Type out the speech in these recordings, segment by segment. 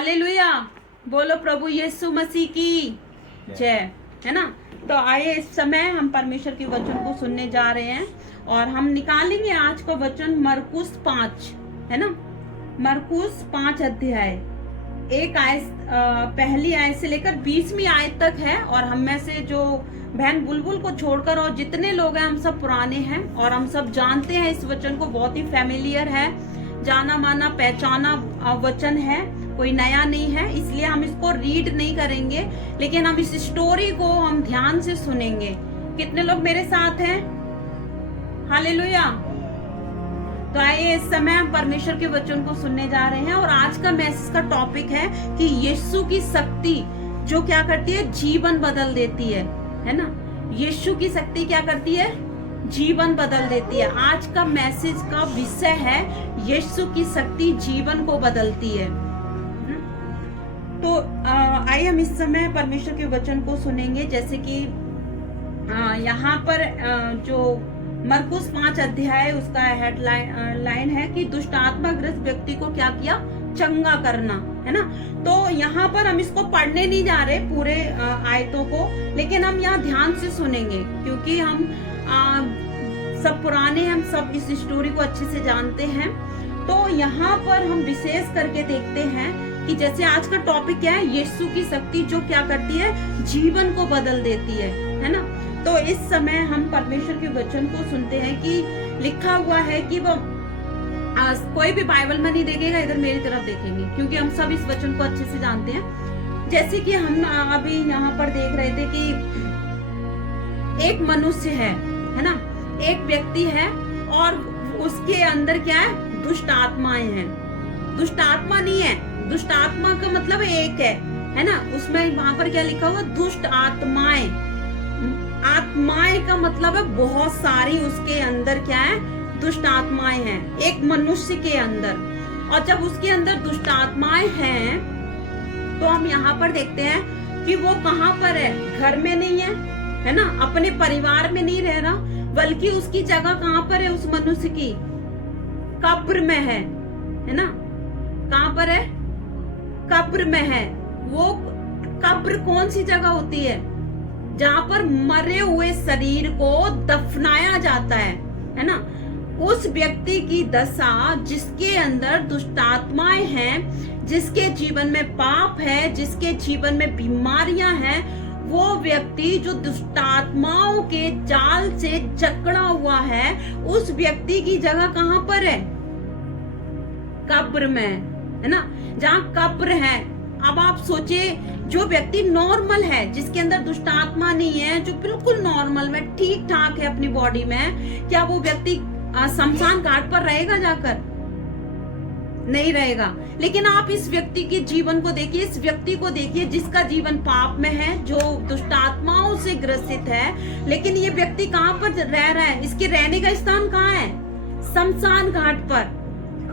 Hallelujah, बोलो प्रभु यीशु मसीह की जय। है ना। तो आइए इस समय हम परमेश्वर के वचन को सुनने जा रहे हैं और हम निकालेंगे आज का वचन मरकुस 5, है ना। मरकुस 5 अध्याय एक आयत पहली आयत से लेकर 20वीं आयत तक है। और हम में से जो बहन बुलबुल को छोड़कर और जितने लोग हैं हम सब पुराने हैं और हम सब जानते हैं इस वचन को, बहुत ही फैमिलियर है, जाना माना पहचाना वचन है, कोई नया नहीं है। इसलिए हम इसको रीड नहीं करेंगे, लेकिन हम इस स्टोरी को हम ध्यान से सुनेंगे। कितने लोग मेरे साथ हैं? हालेलुया। तो आइए इस समय हम परमेश्वर के वचन को सुनने जा रहे हैं और आज का मैसेज का टॉपिक है कि यीशु की शक्ति जो क्या करती है, जीवन बदल देती है ना। यीशु की शक्ति क्या करती है, जीवन बदल देती है। आज का मैसेज का विषय है यीशु की शक्ति जीवन को बदलती है। तो आइए हम इस समय परमेश्वर के वचन को सुनेंगे। जैसे कि यहाँ पर जो मरकुस 5 अध्याय उसका हेडलाइन है कि दुष्ट आत्मा ग्रस्त व्यक्ति को क्या किया, चंगा करना, है ना। तो यहाँ पर हम इसको पढ़ने नहीं जा रहे पूरे आयतों को, लेकिन हम यहाँ ध्यान से सुनेंगे क्योंकि हम सब पुराने, हम सब इस स्टोरी को अच्छे से जानते हैं। तो यहाँ पर हम विशेष करके देखते हैं कि जैसे आज का टॉपिक क्या है, यीशु की शक्ति जो क्या करती है, जीवन को बदल देती है ना। तो इस समय हम परमेश्वर के वचन को सुनते हैं कि लिखा हुआ है कि वो कोई भी बाइबल में नहीं देखेगा, इधर मेरी तरफ देखेंगे क्योंकि हम सब इस वचन को अच्छे से जानते हैं। जैसे कि हम अभी यहाँ पर देख रहे थे कि एक मनुष्य है ना, एक व्यक्ति है और उसके अंदर क्या है, दुष्ट आत्माएं हैं। दुष्ट आत्मा नहीं है, दुष्ट आत्मा का मतलब एक है ना। उसमें वहां पर क्या लिखा हुआ, दुष्ट आत्माएं। आत्माएं का मतलब है बहुत सारी उसके अंदर क्या है, दुष्ट आत्माएं हैं एक मनुष्य के अंदर। और जब उसके अंदर दुष्ट आत्माएं हैं तो हम यहाँ पर देखते हैं कि वो कहाँ पर है, घर में नहीं है ना, अपने परिवार में नहीं रह रहा, बल्कि उसकी जगह कहाँ पर है, उस मनुष्य की कब्र में है ना। कहाँ पर है, कब्र में है। वो कब्र कौन सी जगह होती है, जहां पर मरे हुए शरीर को दफनाया जाता है ना। उस व्यक्ति की दशा जिसके अंदर दुष्ट आत्माएं हैं, जिसके जीवन में पाप है, जिसके जीवन में बीमारियां हैं, वो व्यक्ति जो दुष्ट आत्माओं के जाल से जकड़ा हुआ है, उस व्यक्ति की जगह कहां पर है, कब्र में, है ना, जहां कब्र है। अब आप सोचिए, जो व्यक्ति नॉर्मल है, जिसके अंदर दुष्ट आत्मा नहीं है, जो बिल्कुल नॉर्मल में ठीक ठाक है अपनी बॉडी में, क्या वो व्यक्ति शमशान घाट पर रहेगा जाकर? नहीं रहेगा। लेकिन आप इस व्यक्ति के जीवन को देखिए, इस व्यक्ति को देखिए जिसका जीवन पाप में है, जो दुष्ट आत्माओं से ग्रसित है, लेकिन ये व्यक्ति कहाँ पर रह रहा है, इसके रहने का स्थान कहाँ है, शमशान घाट पर,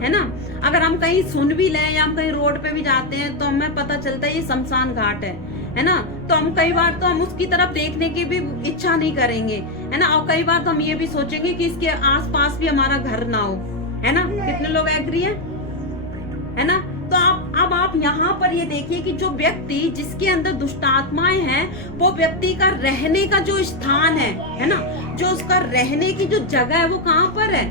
है ना। अगर हम कहीं सुन भी लें या हम कहीं रोड पे भी जाते हैं तो हमें पता चलता है ये शमशान घाट है ना। तो हम कई बार तो हम उसकी तरफ देखने की भी इच्छा नहीं करेंगे, है ना। और कई बार तो हम ये भी सोचेंगे कि इसके आसपास भी हमारा घर ना हो, है ना। कितने लोग एग्री है ना। तो अब आप यहाँ पर ये देखिए कि जो व्यक्ति जिसके अंदर दुष्ट आत्माएं हैं, वो व्यक्ति का रहने का जो स्थान है ना, जो उसका रहने की जो जगह है, वो कहाँ पर है,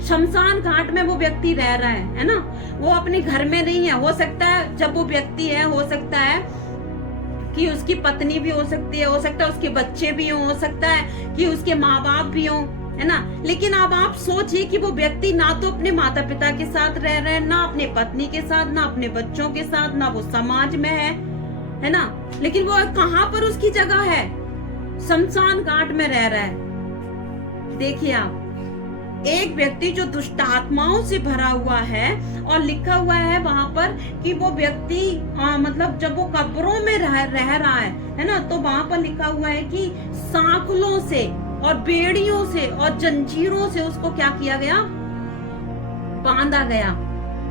शमशान घाट में वो व्यक्ति रह रहा है ना। वो अपने घर में नहीं है। हो सकता है जब वो व्यक्ति है, हो सकता है कि उसकी पत्नी भी हो सकती है, हो सकता है उसके बच्चे भी हो सकता है कि उसके माँ बाप भी हो, है ना। लेकिन अब आप सोचिए कि वो व्यक्ति ना तो अपने माता पिता के साथ रह रहे हैं, ना अपने पत्नी के साथ, ना अपने बच्चों के साथ, ना वो समाज में है ना। लेकिन वो कहाँ पर उसकी जगह है, शमशान घाट में रह रहा है। देखिए आप, एक व्यक्ति जो दुष्ट आत्माओं से भरा हुआ है और लिखा हुआ है वहां पर कि वो व्यक्ति मतलब जब वो कब्रों में रह रहा है ना, तो वहां पर लिखा हुआ है कि सांकलों से और बेड़ियों से और जंजीरों से उसको क्या किया गया, बांधा गया,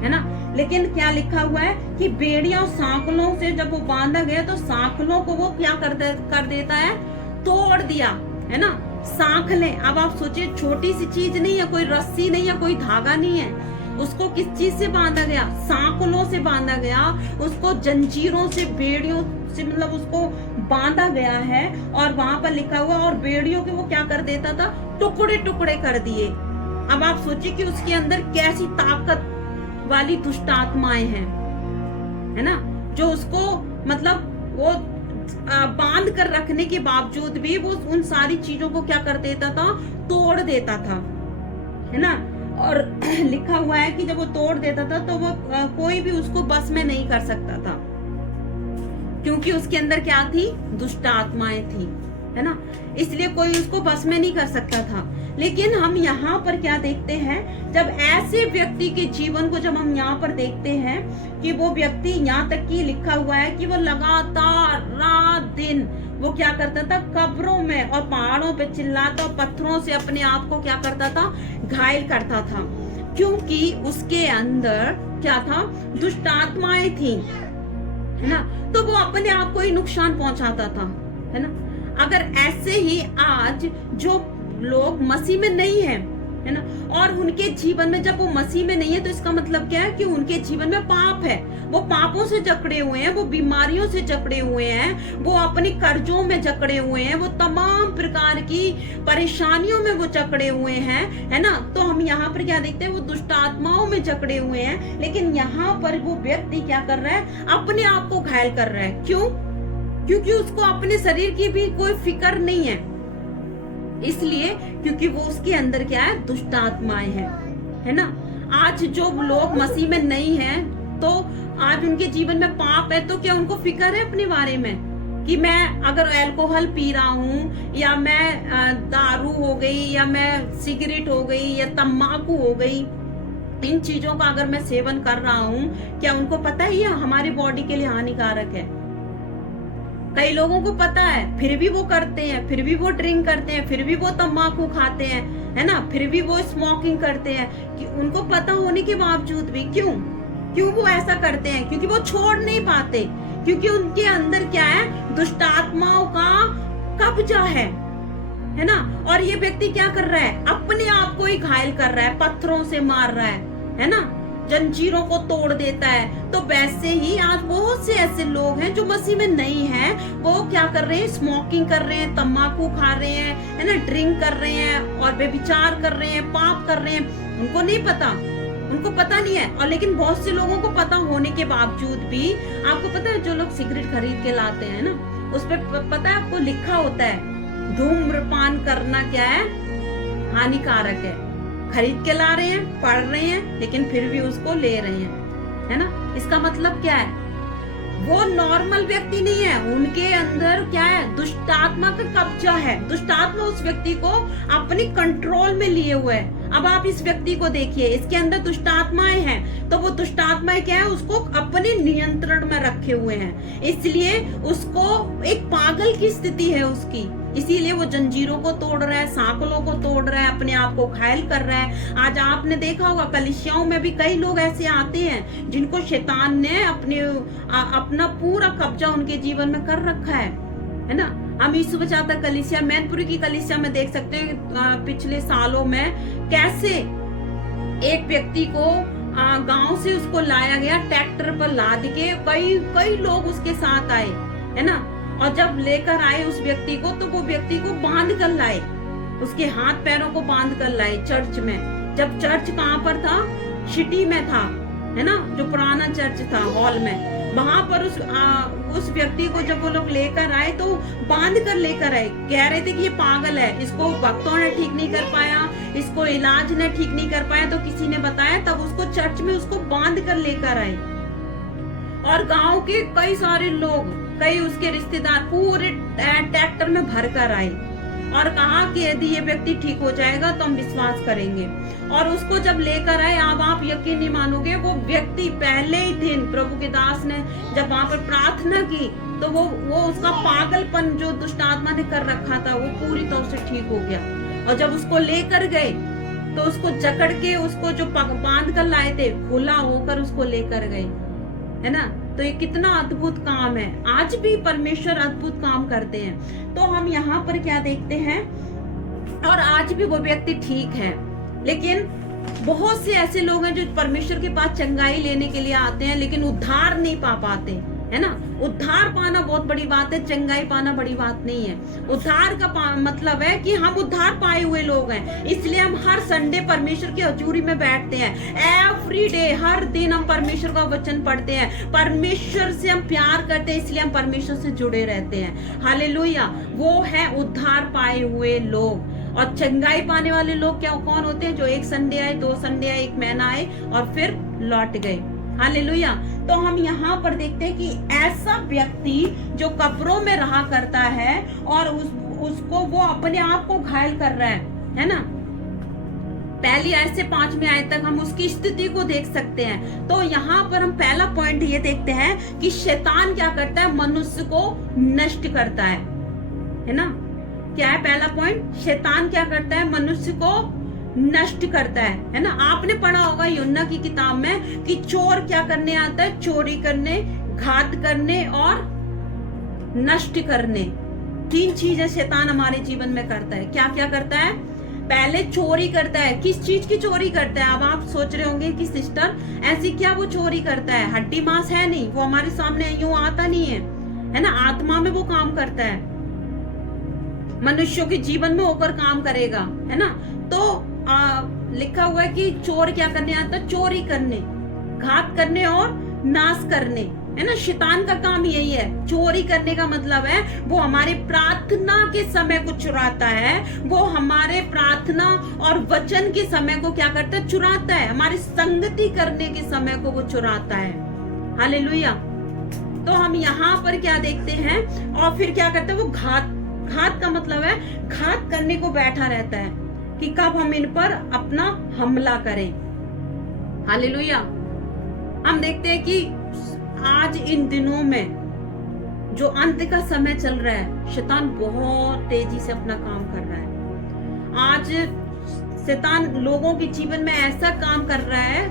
है ना। लेकिन क्या लिखा हुआ है कि बेड़ियों सांकलों से जब वो बांधा गया तो सांकलों को वो क्या कर देता है, तोड़ दिया, है ना। सांखलें, अब आप सोचिए छोटी सी चीज नहीं है, कोई रस्सी नहीं है, कोई धागा नहीं है, उसको किस चीज से बांधा गया? सांकलों से बांधा गया, उसको जंजीरों से, बेड़ियों से, मतलब उसको बांधा गया है। और वहां पर लिखा हुआ, और बेड़ियों के वो क्या कर देता था? टुकड़े टुकड़े कर दिए। अब आप सोचिए कि उसके अंदर कैसी ताकत वाली दुष्ट आत्माएं हैं, है ना, जो उसको मतलब वो बांध कर रखने के बावजूद भी वो उन सारी चीजों को क्या कर देता था? तोड़ देता था, है ना। और लिखा हुआ है कि जब वो तोड़ देता था तो वो कोई भी उसको बस में नहीं कर सकता था, क्योंकि उसके अंदर क्या थी? दुष्ट आत्माएं थी, है ना। इसलिए कोई उसको बस में नहीं कर सकता था। लेकिन हम यहाँ पर क्या देखते हैं, जब ऐसे व्यक्ति के जीवन को जब हम यहाँ पर देखते हैं कि वो व्यक्ति, यहाँ तक कि लिखा हुआ है कि वो लगातार रात दिन वो क्या करता था? कब्रों में और पहाड़ों पे चिल्लाता और पत्थरों से अपने आप को क्या करता था? घायल करता था, क्योंकि उसके अंदर क्या था? दुष्ट आत्माएं थी, है ना। तो वो अपने आप को ही नुकसान पहुंचाता था, है ना। अगर ऐसे ही आज जो लोग मसीह में नहीं है, है ना, और उनके जीवन में, जब वो मसीह में नहीं है तो इसका मतलब क्या है? कि उनके जीवन में पाप है, वो पापों से जकड़े हुए हैं, वो बीमारियों से जकड़े हुए हैं, वो अपने कर्जों में जकड़े हुए हैं, वो तमाम प्रकार की परेशानियों में वो जकड़े हुए हैं, है ना। तो हम यहाँ पर क्या देखते हैं? वो दुष्ट आत्माओं में जकड़े हुए हैं। लेकिन यहाँ पर वो व्यक्ति क्या कर रहा है? अपने आप को घायल कर रहा है। क्यों? क्योंकि उसको अपने शरीर की भी कोई फिक्र नहीं है, इसलिए क्योंकि वो उसके अंदर क्या है? दुष्ट आत्माएं हैं, है ना। आज जो लोग मसीह में नहीं हैं, तो आज उनके जीवन में पाप है, तो क्या उनको फिक्र है अपने बारे में कि मैं अगर अल्कोहल पी रहा हूँ, या मैं दारू हो गई, या मैं सिगरेट हो गई, या तम्बाकू हो गई, इन चीजों का अगर मैं सेवन कर रहा हूँ, क्या उनको पता है ये हमारी बॉडी के लिए हानिकारक है? कई लोगों को पता है, फिर भी वो करते हैं, फिर भी वो ड्रिंक करते हैं, फिर भी वो तंबाकू खाते हैं, है ना, फिर भी वो स्मोकिंग करते हैं। कि उनको पता होने के बावजूद भी क्यों वो ऐसा करते हैं? क्योंकि वो छोड़ नहीं पाते, क्योंकि उनके अंदर क्या है? दुष्ट आत्माओं का कब्जा है ना। और ये व्यक्ति क्या कर रहा है? अपने आप को ही घायल कर रहा है, पत्थरों से मार रहा है ना, जंजीरों को तोड़ देता है। तो वैसे ही आज बहुत से ऐसे लोग हैं जो मसीह में नहीं हैं, वो क्या कर रहे हैं? स्मोकिंग कर रहे हैं, तंबाकू खा रहे हैं, है ना, ड्रिंक कर रहे हैं, और व्यभिचार कर रहे हैं, पाप कर रहे हैं। उनको नहीं पता, उनको पता नहीं है। और लेकिन बहुत से लोगों को पता होने के बावजूद भी, आपको पता है जो लोग सिगरेट खरीद के लाते हैं ना, उस पर पता है आपको लिखा होता है धूम्रपान करना क्या है? हानिकारक है। खरीद के ला रहे हैं, पढ़ रहे हैं, लेकिन फिर भी उसको ले रहे हैं, है ना। इसका मतलब क्या है? वो नॉर्मल व्यक्ति नहीं है, उनके अंदर क्या है? दुष्ट आत्मा का कब्जा है। दुष्ट आत्मा उस व्यक्ति को अपनी कंट्रोल में लिए हुए है। अब आप इस व्यक्ति को देखिए, इसके अंदर दुष्ट आत्माएं हैं, तो वो दुष्ट आत्माएं क्या है? उसको अपने नियंत्रण में रखे हुए हैं, इसलिए उसको एक पागल की स्थिति है उसकी। इसीलिए वो जंजीरों को तोड़ रहा है, सांकलों को तोड़ रहा है, अपने आप को घायल कर रहा है। आज आपने देखा होगा कलीसियाओं में भी कई लोग ऐसे आते हैं जिनको शैतान ने अपना पूरा कब्जा उनके जीवन में कर रखा है ना। हम यीशु बचाता कलीसिया, मैनपुरी की कलीसिया में देख सकते हैं पिछले सालों में कैसे एक व्यक्ति को गांव से उसको लाया गया, ट्रैक्टर पर लाद के कई लोग उसके साथ आए, है ना। और जब लेकर आए उस व्यक्ति को, तो वो व्यक्ति को बांध कर लाए, उसके हाथ पैरों को बांध कर लाए चर्च में। जब चर्च कहाँ पर था? सिटी में था, है ना, जो पुराना चर्च था हॉल में, वहां पर उस व्यक्ति को जब वो लोग लेकर आए तो बांध कर लेकर आए। कह रहे थे कि ये पागल है, इसको भक्तों ने ठीक नहीं कर पाया, इसको इलाज ने ठीक नहीं कर पाया, तो किसी ने बताया, तब उसको चर्च में उसको बांध कर लेकर आए। और गांव के कई सारे लोग, कई उसके रिश्तेदार पूरे ट्रैक्टर में भर कर आए और कहा कि यदि ये व्यक्ति ठीक हो जाएगा तो हम विश्वास करेंगे। और उसको जब लेकर आए, अब आप यकीन नहीं मानोगे, वो व्यक्ति पहले ही दिन प्रभु के दास ने जब वहां पर प्रार्थना की, तो वो उसका पागलपन जो दुष्ट आत्मा ने कर रखा था वो पूरी तरह से ठीक हो गया। और जब उसको लेकर गए तो उसको जकड़ के, उसको जो बांध कर लाए थे, खुला होकर उसको लेकर गए, है ना। तो ये कितना अद्भुत काम है। आज भी परमेश्वर अद्भुत काम करते हैं। तो हम यहाँ पर क्या देखते हैं, और आज भी वो व्यक्ति ठीक है, लेकिन बहुत से ऐसे लोग हैं जो परमेश्वर के पास चंगाई लेने के लिए आते हैं लेकिन उद्धार नहीं पा पाते, है ना। उद्धार पाना बहुत बड़ी बात है, चंगाई पाना बड़ी बात नहीं है। उद्धार का मतलब है कि हम उद्धार पाए हुए लोग हैं, इसलिए हम हर संडे परमेश्वर की हजूरी में बैठते हैं। एवरी डे, हर दिन हम परमेश्वर का वचन पढ़ते हैं, परमेश्वर से हम प्यार करते हैं, इसलिए हम परमेश्वर से जुड़े रहते हैं। हालेलुया। वो है उद्धार पाए हुए लोग। और चंगाई पाने वाले लोग क्या कौन होते हैं? जो एक संडे आए, 2 संडे आए, 1 महीना आए और फिर लौट गए। हालेलुया। तो हम यहाँ पर देखते हैं कि ऐसा व्यक्ति जो कब्रों में रहा करता है और उसको वो अपने आप को घायल कर रहा है ना। पहली आयत से 5वीं आयत तक हम उसकी स्थिति को देख सकते हैं। तो यहाँ पर हम पहला पॉइंट ये देखते हैं कि शैतान क्या करता है? मनुष्य को नष्ट करता है ना। क्या है पहला पॉइंट? शैतान क्या करता है? मनुष्य को नष्ट करता है ना। आपने पढ़ा होगा यूहन्ना की किताब में कि चोर क्या करने आता है? चोरी करने, घात करने और नष्ट करने। 3 चीजें शैतान हमारे जीवन में करता है। क्या क्या करता है? पहले चोरी करता है। किस चीज की चोरी करता है? अब आप सोच रहे होंगे कि सिस्टर ऐसी क्या वो चोरी करता है? हड्डी मांस है नहीं, वो हमारे सामने यूं आता नहीं है ना। आत्मा में वो काम करता है, मनुष्यों के जीवन में होकर काम करेगा, है ना। तो लिखा हुआ है कि चोर क्या करने आता है? चोरी करने, घात करने और नाश करने, है ना। शैतान का काम यही है। चोरी करने का मतलब है वो हमारे प्रार्थना के समय को चुराता है, वो हमारे प्रार्थना और वचन के समय को क्या करता है? चुराता है। हमारी संगति करने के समय को वो चुराता है। हालेलुया। तो हम यहाँ पर क्या देखते हैं? और फिर क्या करता है? वो घात का मतलब है घात करने को बैठा रहता है कि कब हम इन पर अपना हमला करें। हालेलुया। हम देखते हैं कि आज इन दिनों में जो अंत का समय चल रहा है, शैतान बहुत तेजी से अपना काम कर रहा है। आज शैतान लोगों के जीवन में ऐसा काम कर रहा है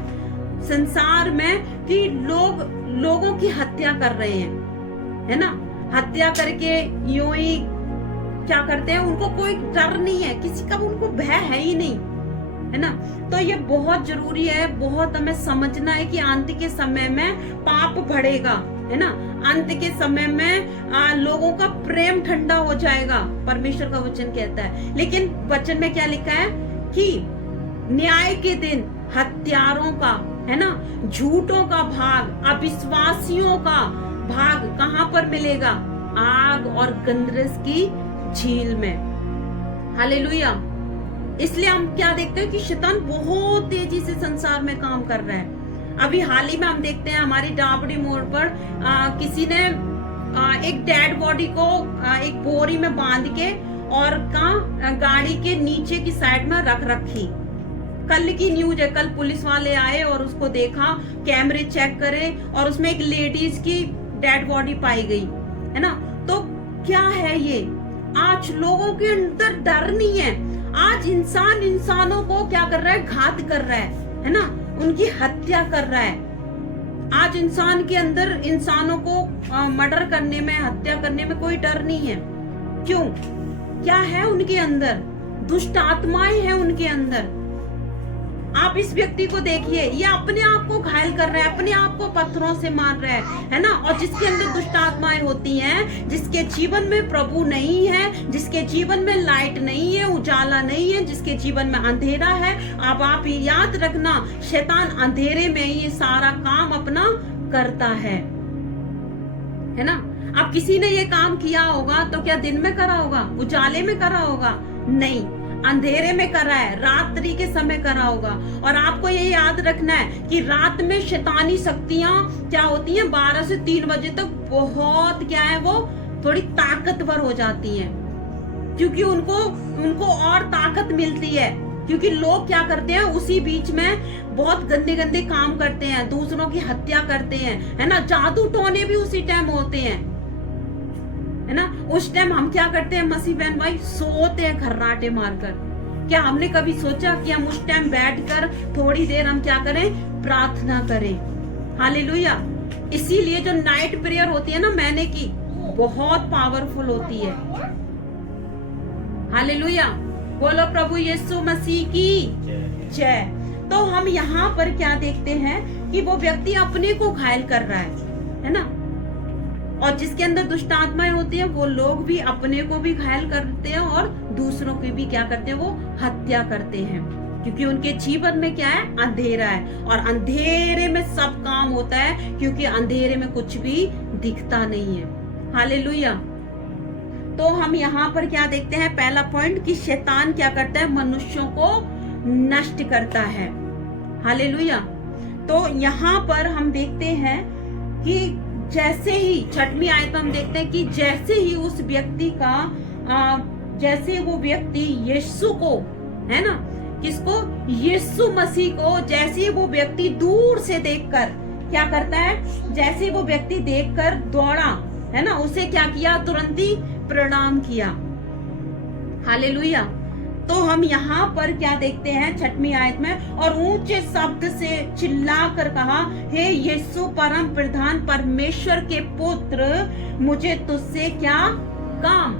संसार में कि लोगों की हत्या कर रहे हैं, है ना। हत्या करके यूं ही क्या करते हैं? उनको कोई डर नहीं है, किसी का उनको भय है ही नहीं, है ना। तो ये बहुत जरूरी है, बहुत हमें समझना है कि अंत के समय में पाप बढ़ेगा, है ना। अंत के समय में लोगों का प्रेम ठंडा हो जाएगा, परमेश्वर का वचन कहता है। लेकिन वचन में क्या लिखा है कि न्याय के दिन हत्यारों का, है ना, झूठों का भाग, अविश्वासियों का भाग कहाँ पर मिलेगा? आग और गंधरस की झील में। हालेलुया। इसलिए हम क्या देखते हैं कि शैतान बहुत तेजी से संसार में काम कर रहा है। अभी हाल ही में हम देखते हैं हमारी डाबड़ी मोड़ पर किसी ने एक डेड बॉडी को एक बोरी में बांध के और गाड़ी के नीचे की साइड में रख रखी। कल की न्यूज है, कल पुलिस वाले आए और उसको देखा, कैमरे चेक करे और उसमें एक लेडीज की डेड बॉडी पाई गई, है ना। तो क्या है ये? आज लोगों के अंदर डर नहीं है। आज इंसान इंसानों को क्या कर रहा है? घात कर रहा है ना, उनकी हत्या कर रहा है। आज इंसान के अंदर इंसानों को मर्डर करने में, हत्या करने में कोई डर नहीं है। क्यों? क्या है उनके अंदर? दुष्ट आत्माएं हैं उनके अंदर। आप इस व्यक्ति को देखिए, ये अपने आप को घायल कर रहा है, अपने आप को पत्थरों से मार रहा है ना। और जिसके अंदर दुष्ट आत्माएं होती हैं, जिसके जीवन में प्रभु नहीं है, जिसके जीवन में लाइट नहीं है, उजाला नहीं है, जिसके जीवन में अंधेरा है, अब आप याद रखना, शैतान अंधेरे में ये सारा काम अपना करता है ना। अब किसी ने ये काम किया होगा तो क्या दिन में करा होगा? उजाले में करा होगा? नहीं, अंधेरे में करा है, रात्रि के समय करा होगा। और आपको ये याद रखना है कि रात में शैतानी शक्तियां क्या होती हैं? 12 से 3 बजे तक बहुत क्या है, वो थोड़ी ताकतवर हो जाती हैं, क्योंकि उनको और ताकत मिलती है। क्योंकि लोग क्या करते हैं? उसी बीच में बहुत गंदे गंदे काम करते हैं, दूसरों की हत्या करते हैं, है ना। जादू टोने भी उसी टाइम होते हैं, है ना। उस टाइम हम क्या करते हैं? मसीह बहन भाई सोते हैं खर्राटे मारकर। क्या हमने कभी सोचा कि हम उस टाइम बैठकर थोड़ी देर हम क्या करें? प्रार्थना करें। हालेलुया। इसीलिए जो नाइट प्रेयर होती है ना, मैंने की, बहुत पावरफुल होती है। हालेलुया। बोलो प्रभु यीशु मसीह की जय। तो हम यहाँ पर क्या देखते हैं कि वो व्यक्ति अपने को घायल कर रहा है ना। और जिसके अंदर दुष्ट आत्माएं होती हैं वो लोग भी अपने को भी घायल करते हैं और दूसरों की भी क्या करते हैं, वो हत्या करते हैं, क्योंकि उनके जीवन में क्या है, अंधेरा है। और अंधेरे में सब काम होता है, क्योंकि अंधेरे में कुछ भी दिखता नहीं है। हालेलुया। तो हम यहाँ पर क्या देखते हैं, पहला पॉइंट कि शैतान क्या करता है, मनुष्यों को नष्ट करता है। हालेलुया। तो यहाँ पर हम देखते हैं कि जैसे ही 6वीं आयत में हम देखते हैं कि जैसे ही उस व्यक्ति का जैसे वो व्यक्ति यीशु को, है ना, किसको, यीशु मसीह को, जैसे ही वो व्यक्ति दूर से देखकर क्या करता है, जैसे ही वो व्यक्ति देखकर दौड़ा, है ना, उसे क्या किया, तुरंत ही प्रणाम किया। हालेलुया। तो हम यहाँ पर क्या देखते हैं 6वीं आयत में, और ऊंचे शब्द से चिल्लाकर कहा, हे यीशु परम प्रधान परमेश्वर के पुत्र, मुझे तुझसे क्या काम।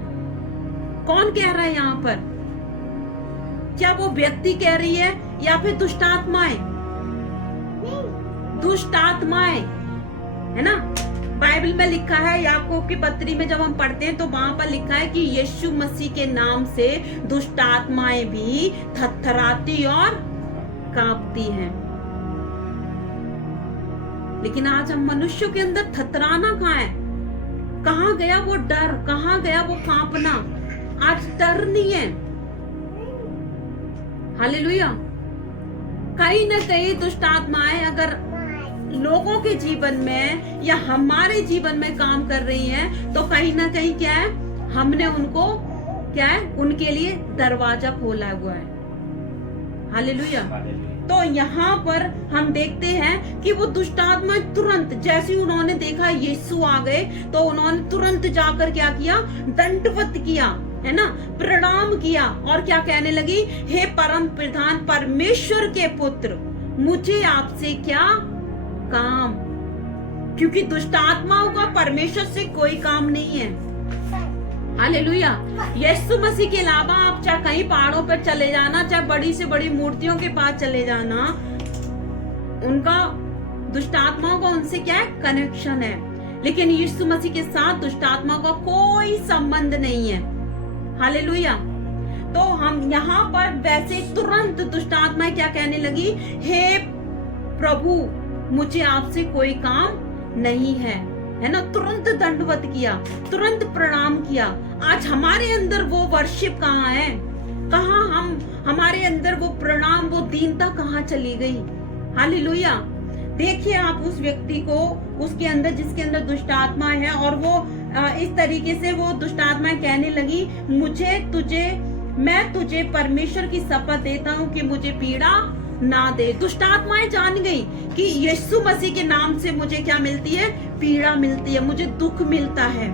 कौन कह रहा है यहाँ पर, क्या वो व्यक्ति कह रही है या फिर दुष्ट आत्माएं? दुष्ट आत्माएं, है ना। बाइबल में लिखा है, याकूब की पत्री में जब हम पढ़ते हैं तो वहां पर लिखा है कि यीशु मसीह के नाम से दुष्ट आत्माएं भी थरथराती और कांपती हैं। लेकिन आज हम मनुष्यों के अंदर थरथराना कहाँ है, कहाँ गया वो डर, कहाँ गया वो कांपना? आज डर नहीं है। हालेलुया। कहीं ना कहीं दुष्ट आत्माएं अगर लोगों के जीवन में या हमारे जीवन में काम कर रही हैं, तो कहीं ना कहीं क्या है, हमने उनको क्या है, उनके लिए दरवाजा खोला हुआ है। हालेलुया। तो यहाँ पर हम देखते हैं कि वो दुष्ट आत्मा तुरंत, जैसे उन्होंने देखा यीशु आ गए, तो उन्होंने तुरंत जाकर क्या किया, दंडवत किया, है ना, प्रणाम किया, और क्या कहने लगी, हे परम प्रधान परमेश्वर के पुत्र, मुझे आपसे क्या काम। क्योंकि दुष्ट आत्माओं का परमेश्वर से कोई काम नहीं है। हालेलुया। यीशु मसीह के अलावा आप चाहे कहीं पहाड़ों पर चले जाना, चाहे बड़ी से बड़ी मूर्तियों के पास चले जाना, उनका दुष्ट आत्माओं का उनसे क्या है, कनेक्शन है। लेकिन यीशु मसीह के साथ दुष्ट आत्माओं का कोई संबंध नहीं है। हालेलुया। तो हम यहाँ पर वैसे तुरंत दुष्ट आत्माएं क्या कहने लगी, हे प्रभु मुझे आपसे कोई काम नहीं है ना। तुरंत दंडवत किया, तुरंत प्रणाम किया। आज हमारे अंदर वो वर्शिप कहाँ है, कहाँ हमारे अंदर वो प्रणाम, वो दीनता कहाँ चली गई। हालेलुया। देखिए आप उस व्यक्ति को, उसके अंदर, जिसके अंदर दुष्ट आत्मा है, और वो इस तरीके से वो दुष्ट आत्माएं कहने लगी, मैं तुझे परमेश्वर की शपथ देता हूँ कि मुझे पीड़ा ना दे। दुष्ट आत्माएं जान गई कि यीशु मसीह के नाम से मुझे क्या मिलती है, पीड़ा मिलती है, मुझे दुख मिलता है,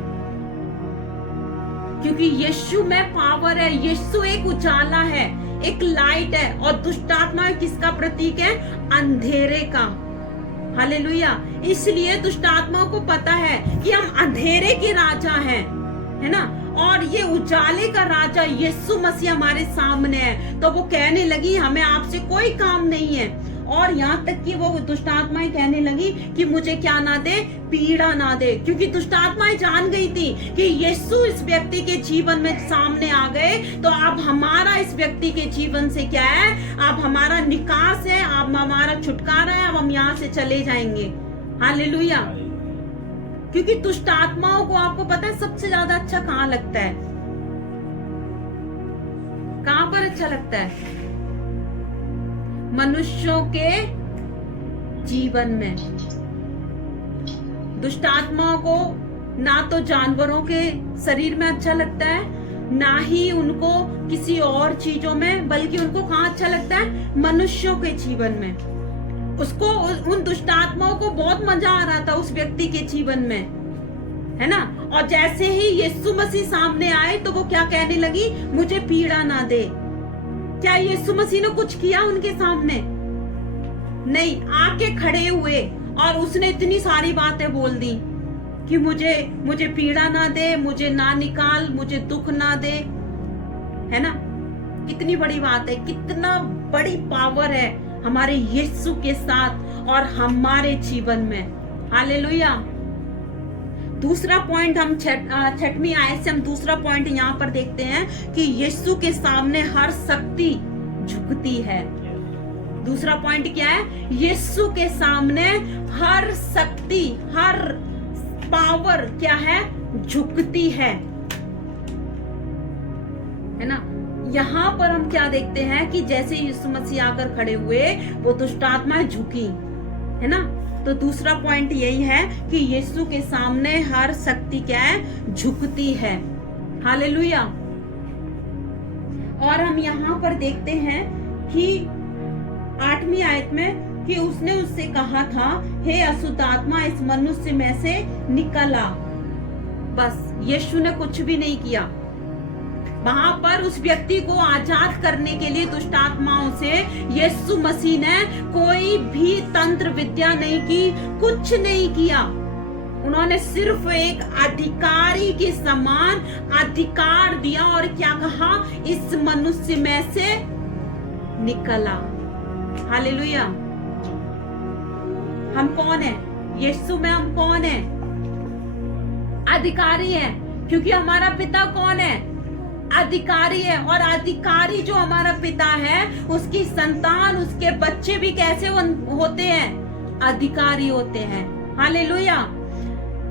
क्योंकि यीशु में पावर है। यीशु एक उजाला है, एक लाइट है, और दुष्ट आत्मा किसका प्रतीक है, अंधेरे का। हालेलुया। इसलिए दुष्ट आत्माओं को पता है कि हम अंधेरे के राजा हैं, है ना, और ये उजाले का राजा यीशु मसीह हमारे सामने है। तो वो कहने लगी, हमें आपसे कोई काम नहीं है। और यहाँ तक कि वो दुष्ट आत्माएं कहने लगी कि मुझे क्या ना दे, पीड़ा ना दे, क्योंकि दुष्ट आत्माएं जान गई थी कि यीशु इस व्यक्ति के जीवन में सामने आ गए, तो अब हमारा इस व्यक्ति के जीवन से क्या है, अब हमारा निकास है, अब हमारा छुटकारा है, अब हम यहाँ से चले जाएंगे। हालेलुया। क्योंकि दुष्ट आत्माओं को आपको पता है सबसे ज्यादा अच्छा कहाँ लगता है, कहाँ पर अच्छा लगता है, मनुष्यों के जीवन में। दुष्ट आत्माओं को ना तो जानवरों के शरीर में अच्छा लगता है, ना ही उनको किसी और चीजों में, बल्कि उनको कहाँ अच्छा लगता है, मनुष्यों के जीवन में। उसको, उन दुष्ट आत्माओं को बहुत मजा आ रहा था उस व्यक्ति के जीवन में, है ना। और जैसे ही यीशु मसीह सामने आए तो वो क्या कहने लगी, मुझे पीड़ा ना दे। क्या यीशु मसीह ने कुछ किया उनके सामने? नहीं, आके खड़े हुए और उसने इतनी सारी बातें बोल दी कि मुझे पीड़ा ना दे, मुझे ना निकाल, मुझे दुख ना दे, है ना। कितनी बड़ी बात है, कितना बड़ी पावर है हमारे यीशु के साथ और हमारे जीवन में। हालेलुया। दूसरा पॉइंट हम छठवीं आयत से हम दूसरा पॉइंट यहाँ पर देखते हैं कि यीशु के सामने हर शक्ति झुकती है। दूसरा पॉइंट क्या है? यीशु के सामने हर शक्ति, हर पावर क्या है? झुकती है ना। यहाँ पर हम क्या देखते हैं कि जैसे यीशु मसीह आकर खड़े हुए वो दुष्ट आत्माएं झुकी, है ना। तो दूसरा पॉइंट यही है कि यीशु के सामने हर शक्ति क्या है? झुकती है। हालेलुया। और हम यहाँ पर देखते हैं कि 8वीं आयत में कि उसने उससे कहा था, हे अशुद्ध आत्मा इस मनुष्य में से निकल आ। बस यीशु ने कुछ भी नहीं किया। वहां पर उस व्यक्ति को आजाद करने के लिए दुष्ट आत्माओं से यीशु मसीह ने कोई भी तंत्र विद्या नहीं की, कुछ नहीं किया। उन्होंने सिर्फ एक अधिकारी के समान अधिकार दिया और क्या कहा? इस मनुष्य में से निकला। हालेलुया। हम कौन है? यीशु में हम कौन है? अधिकारी है, क्योंकि हमारा पिता कौन है? अधिकारी है। और अधिकारी जो हमारा पिता है, उसकी संतान, उसके बच्चे भी कैसे होते हैं? अधिकारी होते हैं। हालेलुया।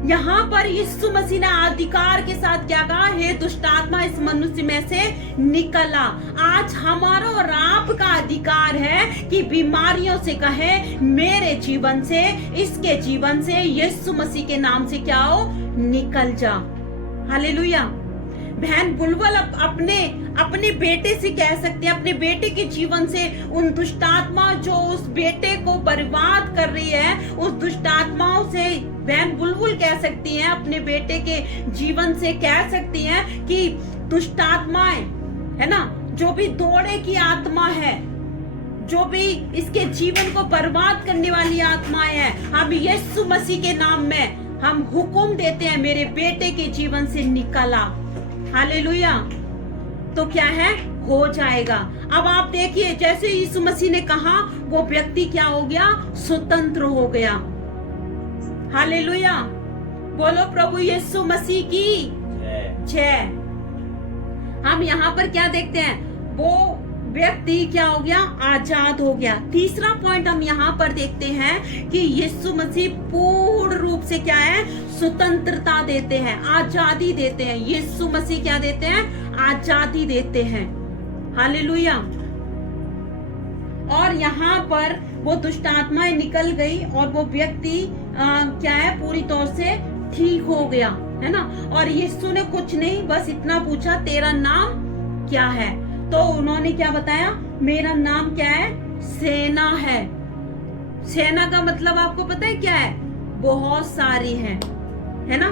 यहाँ पर यीशु मसीह ने अधिकार के साथ क्या कहा? हे दुष्ट आत्मा इस मनुष्य में से निकला। आज हमारा और आपका अधिकार है कि बीमारियों से कहे मेरे जीवन से, इसके जीवन से यीशु मसीह के नाम से क्या हो? निकल जा। हालेलुया। बहन बुलबुल अपने बेटे से कह सकते हैं, अपने बेटे के जीवन से उन दुष्ट आत्मा जो उस बेटे को बर्बाद कर रही है, उस दुष्ट आत्माओं से बहन बुलबुल कह सकती हैं, अपने बेटे के जीवन से कह सकती हैं कि दुष्ट आत्माएं, है ना, जो भी दौड़े की आत्मा है, जो भी इसके जीवन को बर्बाद करने वाली आत्माएं हैं, हम यीशु मसीह के नाम में हम हुक्म देते हैं, मेरे बेटे के जीवन से निकला। हालेलुया। तो क्या है? हो जाएगा। अब आप देखिए, जैसे यीशु मसीह ने कहा, वो व्यक्ति क्या हो गया? स्वतंत्र हो गया। हालेलुया। बोलो प्रभु यीशु मसीह की जय। हम यहाँ पर क्या देखते हैं? वो व्यक्ति क्या हो गया? आजाद हो गया। तीसरा पॉइंट हम यहाँ पर देखते हैं कि यीशु मसीह पूर्ण रूप से क्या है? स्वतंत्रता देते हैं, आजादी देते हैं। यीशु मसीह क्या देते हैं? आजादी देते हैं। हालेलुया। और यहाँ पर वो दुष्ट आत्माएं निकल गई और वो व्यक्ति क्या है? पूरी तौर से ठीक हो गया, है ना। और यीशु ने कुछ नहीं, बस इतना पूछा, तेरा नाम क्या है? तो उन्होंने क्या बताया? मेरा नाम क्या है? सेना है। सेना का मतलब आपको पता है क्या है? बहुत सारी है ना।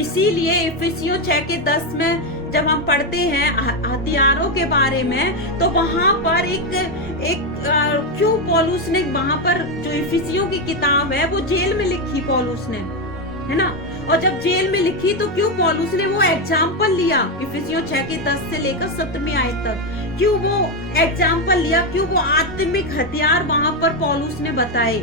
इसीलिए इफिसियों 6:10 में जब हम पढ़ते हैं हथियारों के बारे में, तो वहां पर क्यों पौलुस ने वहां पर जो इफिसियों की किताब है वो जेल में लिखी पौलुस ने, है ना। और जब जेल में लिखी तो क्यों पौलुस ने वो एग्जाम्पल लिया? इफिसियों 6:10 से लेकर 7वीं आयत तक क्यों वो एग्जाम्पल लिया? क्यों वो आत्मिक हथियार वहां पर पौलुस ने बताए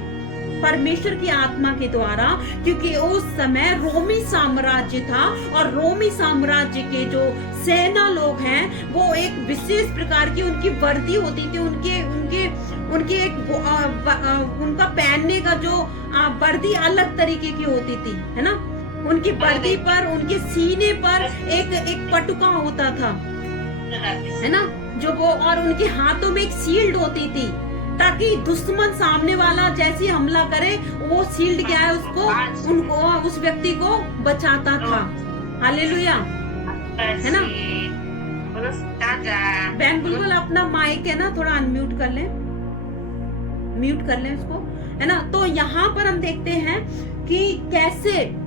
परमेश्वर की आत्मा के द्वारा? क्योंकि उस समय रोमी साम्राज्य था और रोमी साम्राज्य के जो सेना लोग हैं वो एक विशेष प्रकार की उनकी वर्दी होती थी, उनके उनका पहनने का जो वर्दी अलग तरीके की होती थी, है ना। उनकी वर्दी पर, उनके सीने पर एक पटुका होता था, है ना, जो वो, और उनके हाथों में एक शील्ड होती थी, ताकि दुश्मन सामने वाला जैसे हमला करे वो शील्ड क्या है उनको उस व्यक्ति को बचाता था। हालेलुया, है ना। बहन बुलबुल अपना माइक है ना थोड़ा अनम्यूट कर लें, म्यूट कर लें उसको, है ना। तो यहाँ पर हम देखते हैं कि कैसे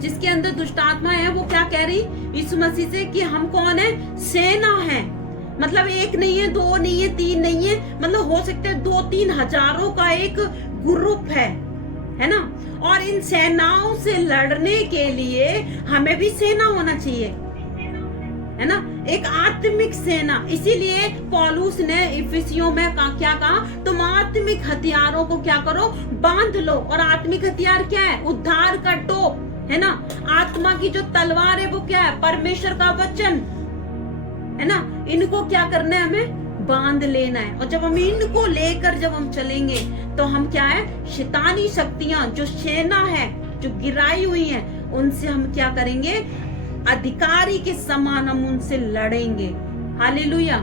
जिसके अंदर दुष्ट आत्मा है वो क्या कह रही यीशु मसीह से कि हम कौन है? सेना है। मतलब एक नहीं है, दो नहीं है, तीन नहीं है, मतलब हो सकते हैं 2-3 हजारों का एक ग्रुप है ना। और इन सेनाओं से लड़ने के लिए हमें भी सेना होना चाहिए, है ना, एक आत्मिक सेना। इसीलिए पौलुस ने इफिसियों में क्या कहा, तुम आत्मिक हथियारों को क्या करो, बांध लो। और आत्मिक हथियार क्या है, उद्धार का टोप, है ना। आत्मा की जो तलवार है वो क्या है, परमेश्वर का वचन, है ना। इनको क्या करना है, हमें बांध लेना है। और जब हम इनको लेकर जब हम चलेंगे तो हम क्या है, शैतानी शक्तियां जो सेना है जो गिराई हुई है, उनसे हम क्या करेंगे, अधिकारी के समान हम उनसे लड़ेंगे। हालेलुया।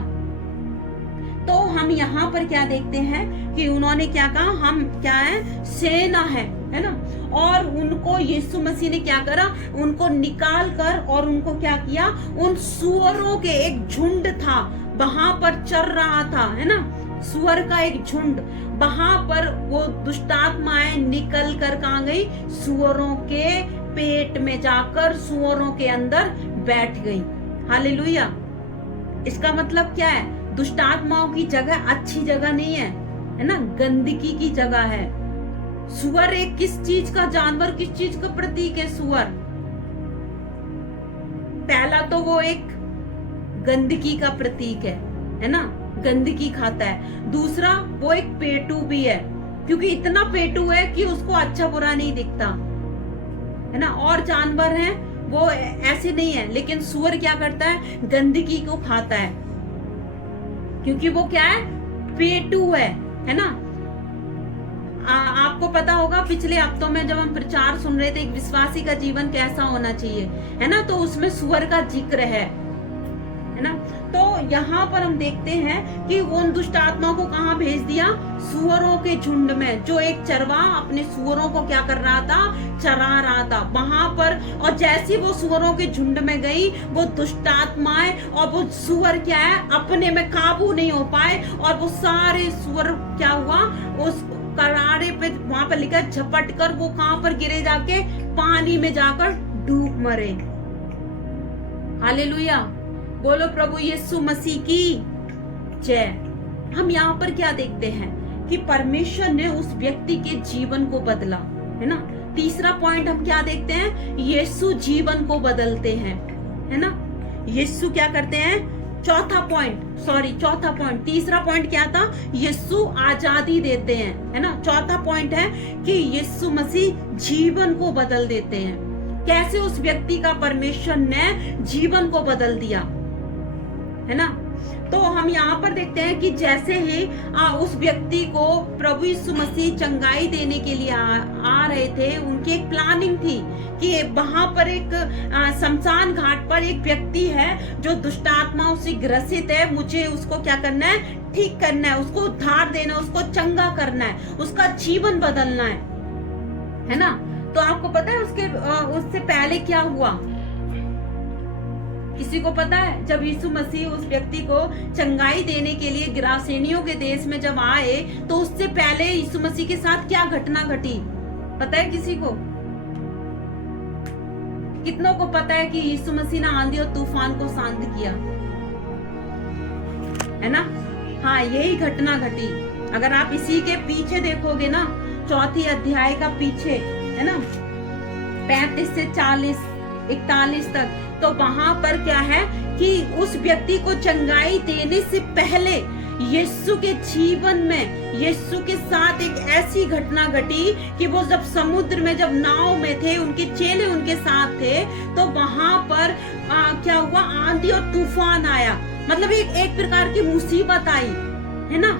तो हम यहाँ पर क्या देखते हैं कि उन्होंने क्या कहा, हम क्या है, सेना है ना। और उनको यीशु मसीह ने क्या करा, उनको निकाल कर और उनको क्या किया, उन सुअरों के एक झुंड था वहां पर चल रहा था, है ना, सुअर का एक झुंड, वहां पर वो दुष्टात्माएं निकल कर कहाँ गई, सुअरों के पेट में जाकर सुअरों के अंदर बैठ गई। हालेलुया। इसका मतलब क्या है, दुष्टात्माओं की जगह अच्छी जगह नहीं है ना, गंदगी की जगह है। सुअर एक किस चीज का जानवर, किस चीज का प्रतीक है सुअर? पहला तो वो एक गंदगी का प्रतीक है ना, गंदगी खाता है। दूसरा वो एक पेटू भी है, क्योंकि इतना पेटू है कि उसको अच्छा बुरा नहीं दिखता, है ना। और जानवर हैं वो ऐसे नहीं है, लेकिन सुअर क्या करता है, गंदगी को खाता है, क्योंकि वो क्या है, पेटू है ना। आपको पता होगा पिछले हफ्तों में जब हम प्रचार सुन रहे थे, एक विश्वासी का जीवन कैसा होना चाहिए, है ना, तो उसमें सुअर का जिक्र है ना। तो यहाँ पर हम देखते हैं कि उन दुष्ट आत्माओं को कहाँ भेज दिया, सुअरों के झुंड में। जो एक चरवाहा अपने सुअरों को क्या कर रहा था, चरा रहा था वहां पर। और जैसी वो सुअरों के झुंड में गई, वो दुष्ट आत्माएं और वो सुअर क्या है, अपने में काबू नहीं हो पाए, और वो सारे सुअर क्या हुआ, उस करारे पे वहां पर लिखा झपट कर वो कहां पर गिरे, जाके पानी में जाकर डूब मरे। हालेलुया। बोलो प्रभु यीशु मसीह की जय। हम यहाँ पर क्या देखते हैं कि परमेश्वर ने उस व्यक्ति के जीवन को बदला, है ना। तीसरा पॉइंट हम क्या देखते हैं, यीशु जीवन को बदलते हैं, है ना। यीशु क्या करते हैं, चौथा पॉइंट, तीसरा पॉइंट क्या था, यीशु आजादी देते हैं, है ना। चौथा पॉइंट है कि यीशु मसीह जीवन को बदल देते हैं। कैसे उस व्यक्ति का परमेश्वर ने जीवन को बदल दिया, है ना। तो हम यहाँ पर देखते हैं कि जैसे ही उस व्यक्ति को प्रभु यीशु मसीह चंगाई देने के लिए आ रहे थे, उनकी एक प्लानिंग थी कि वहां पर एक शमशान घाट पर एक व्यक्ति है जो दुष्ट आत्माओं से ग्रसित है, मुझे उसको क्या करना है, ठीक करना है, उसको उद्धार देना, उसको चंगा करना है, उसका जीवन बदलना है ना। तो आपको पता है उससे पहले क्या हुआ, किसी को पता है? जब यीशु मसीह उस व्यक्ति को चंगाई देने के लिए गिरासेनियों के देश में जब आए, तो उससे पहले यीशु मसीह के साथ क्या घटना घटी, पता है किसी को? कितनों को पता है कि यीशु मसीह ने आंधी और तूफान को शांत किया, है ना। हाँ, यही घटना घटी। अगर आप इसी के पीछे देखोगे ना, चौथी अध्याय का पीछे, है ना, 35 से 40 41 तक, तो वहां पर क्या है कि उस व्यक्ति को चंगाई देने से पहले यीशु के जीवन में यीशु के साथ एक ऐसी घटना घटी कि वो जब समुद्र में, जब नाव में थे, उनके चेले उनके साथ थे, तो वहां पर क्या हुआ, आंधी और तूफान आया। मतलब एक प्रकार की मुसीबत आई, है ना,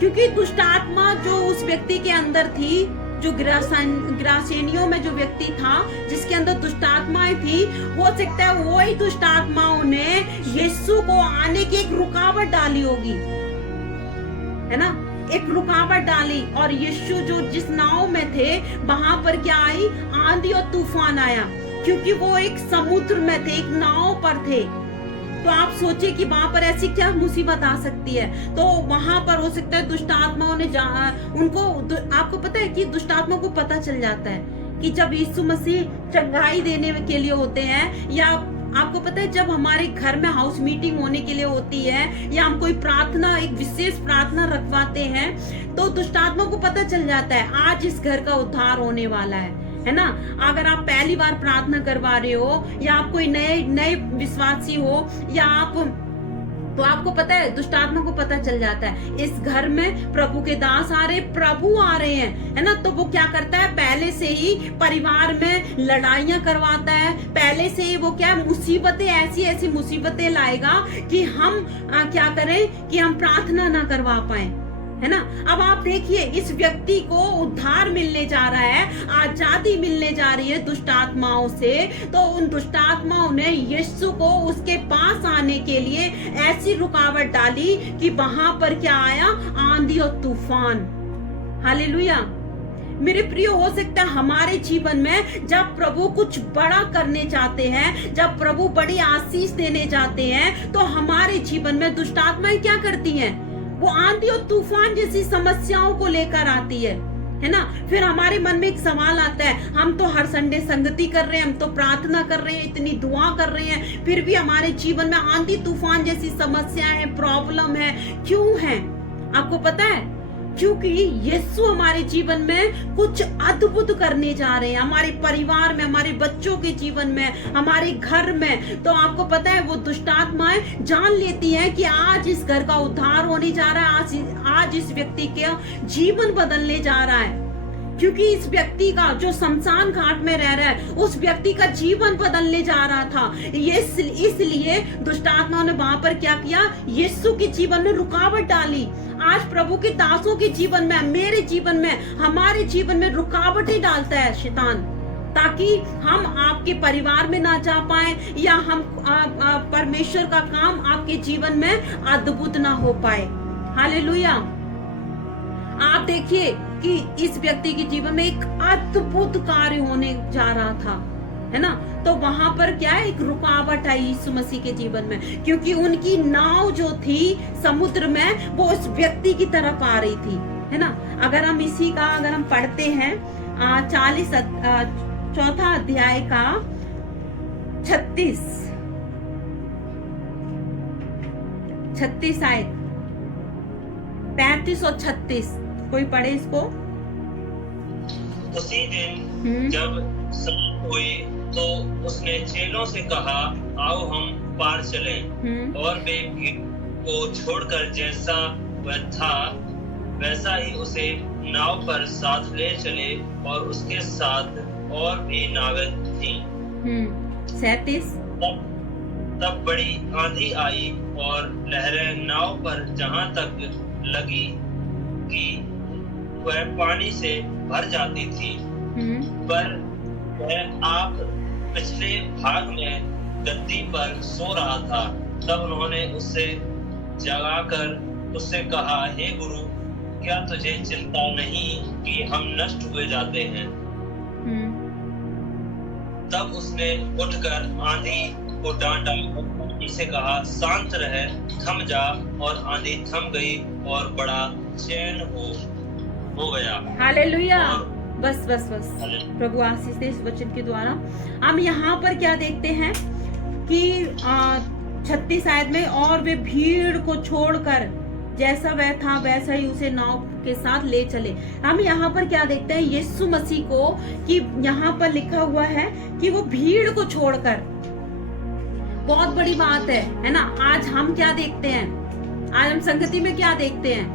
क्योंकि दुष्ट आत्मा जो उस व्यक्ति के अंदर थी, जो गिरासेनियों में जो व्यक्ति था जिसके अंदर दुष्ट आत्माएं थी, हो सकता है वही दुष्ट आत्माओं ने यीशु को आने की एक रुकावट डाली होगी, है ना, एक रुकावट डाली। और यीशु जो जिस नाव में थे, वहां पर क्या आई, आंधी और तूफान आया, क्योंकि वो एक समुद्र में थे, एक नाव पर थे। तो आप सोचिए कि वहां पर ऐसी क्या मुसीबत आ सकती है। तो वहां पर हो सकता है दुष्ट आत्माओं ने उनको, आपको पता है कि दुष्ट आत्माओं को पता चल जाता है कि जब यीशु मसीह चंगाई देने के लिए होते हैं, या आपको पता है जब हमारे घर में हाउस मीटिंग होने के लिए होती है, या हम कोई प्रार्थना, एक विशेष प्रार्थना रखवाते हैं, तो दुष्ट आत्मा को पता चल जाता है आज इस घर का उद्धार होने वाला है है ना। अगर आप पहली बार प्रार्थना करवा रहे हो या आप कोई नए विश्वासी हो या आप, तो आपको पता है, दुष्ट आत्मा को पता चल जाता है इस घर में प्रभु के दास आ रहे, प्रभु आ रहे हैं, है ना। तो वो क्या करता है, पहले से ही परिवार में लड़ाइयां करवाता है, पहले से ही वो क्या मुसीबतें, ऐसी ऐसी मुसीबतें लाएगा कि हम क्या करें कि हम प्रार्थना ना करवा पाए, है ना। अब आप देखिए, इस व्यक्ति को उद्धार मिलने जा रहा है, आजादी मिलने जा रही है दुष्ट आत्माओं से। तो उन दुष्ट आत्माओं ने यीशु को उसके पास आने के लिए ऐसी रुकावट डाली कि वहां पर क्या आया, आंधी और तूफान। हालेलुया। मेरे प्रियो, हो सकता है हमारे जीवन में जब प्रभु कुछ बड़ा करने चाहते हैं, जब प्रभु बड़ी आशीष देने जाते हैं, तो हमारे जीवन में दुष्ट आत्माएं क्या करती हैं, वो आंधी और तूफान जैसी समस्याओं को लेकर आती है ना। फिर हमारे मन में एक सवाल आता है, हम तो हर संडे संगति कर रहे हैं, हम तो प्रार्थना कर रहे हैं, इतनी दुआ कर रहे हैं, फिर भी हमारे जीवन में आंधी तूफान जैसी समस्याएं हैं, प्रॉब्लम है, क्यों है? आपको पता है, क्योंकि यीशु हमारे जीवन में कुछ अद्भुत करने जा रहे हैं, हमारे परिवार में, हमारे बच्चों के जीवन में, हमारे घर में। तो आपको पता है, वो दुष्ट आत्माएं जान लेती हैं कि आज इस घर का उद्धार होने जा रहा है, आज इस व्यक्ति का जीवन बदलने जा रहा है, क्योंकि इस व्यक्ति का जो शमशान घाट में रह रहा है, उस व्यक्ति का जीवन बदलने जा रहा था। ये इसलिए दुष्ट आत्माओं ने वहां पर क्या किया, यीशु के जीवन में रुकावट डाली। आज प्रभु के दासों के जीवन में, मेरे जीवन में, हमारे जीवन में रुकावटें डालता है शैतान, ताकि हम आपके परिवार में ना जा पाए या हम परमेश्वर का काम आपके जीवन में अद्भुत ना हो पाए। हालेलुया। आप देखिए कि इस व्यक्ति के जीवन में एक अद्भुत कार्य होने जा रहा था, है ना। तो वहां पर क्या है, एक रुकावट आई यीशु मसीह के जीवन में, क्योंकि उनकी नाव जो थी समुद्र में, वो उस व्यक्ति की तरफ आ रही थी, है ना। अगर हम इसी का अगर हम पढ़ते हैं 4 अध्याय का 36 आयत 35 और 36, कोई पढ़े इसको। उसी दिन जब शाम हुई तो उसने चेलों से कहा, आओ हम पार चलें। और वे भीड़ को छोड़कर जैसा वह था वैसा ही उसे नाव पर साथ ले चले, और उसके साथ और भी नावें थीं। 37 तब बड़ी आंधी आई और लहरें नाव पर जहां तक लगी कि वह पानी से भर जाती थी, पर वह आप पिछले भाग में गद्दी पर सो रहा था। तब उन्होंने उससे जगाकर उससे कहा, हे गुरु, क्या तुझे चिंता नहीं कि हम नष्ट हुए जाते हैं? तब उसने उठकर आंधी को डांटा और पानी से कहा, शांत रह, थम जा। और आंधी थम गई और बड़ा चैन हो गया। हालेलुया। बस प्रभु आशीष दे इस वचन के द्वारा। हम यहाँ पर क्या देखते हैं कि 36 आयत में, और वे भीड़ को छोड़कर जैसा वह था वैसा ही उसे नाव के साथ ले चले। हम यहाँ पर क्या देखते हैं, यीशु मसीह को, कि यहाँ पर लिखा हुआ है कि वो भीड़ को छोड़कर, बहुत बड़ी बात है ना। आज हम क्या देखते हैं, आज हम संगति में क्या देखते हैं,